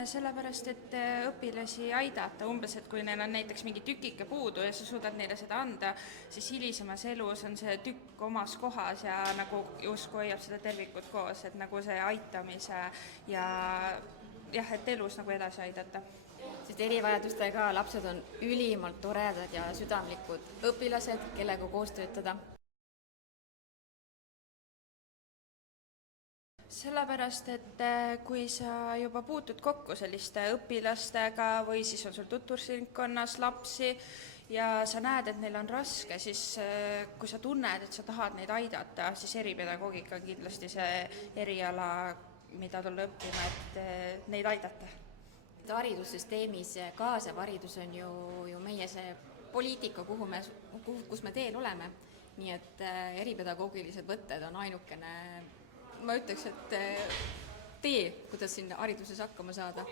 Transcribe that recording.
Sellepärast, et õpilasi aidata umbes, et kui neil on näiteks mingi tükike puudu ja sa suudad neile seda anda, siis hilisemas elus on see tükk omas kohas ja nagu justkui hoiab seda tervikut koos, et nagu see aitamise ja jah, et elus nagu edasi aidata. Sest erivajadustega lapsed on ülimalt toredad ja südamlikud õpilased, kellega koos töötada. Sellepärast, et kui sa juba puutud kokku selliste õpilastega või siis on sul tutvusringkonnas lapsi ja sa näed, et neil on raske, siis kui sa tunned, et sa tahad neid aidata, siis eripedagoogika on kindlasti see eriala, mida tulla õppima, et neid aidata. Haridussüsteemis kaasav haridus on ju meie see poliitika, kus me teel oleme. Nii et eripedagoogilised võtted on ainukene, ma ütleks, et tee, kuidas siin hariduses hakkama saada.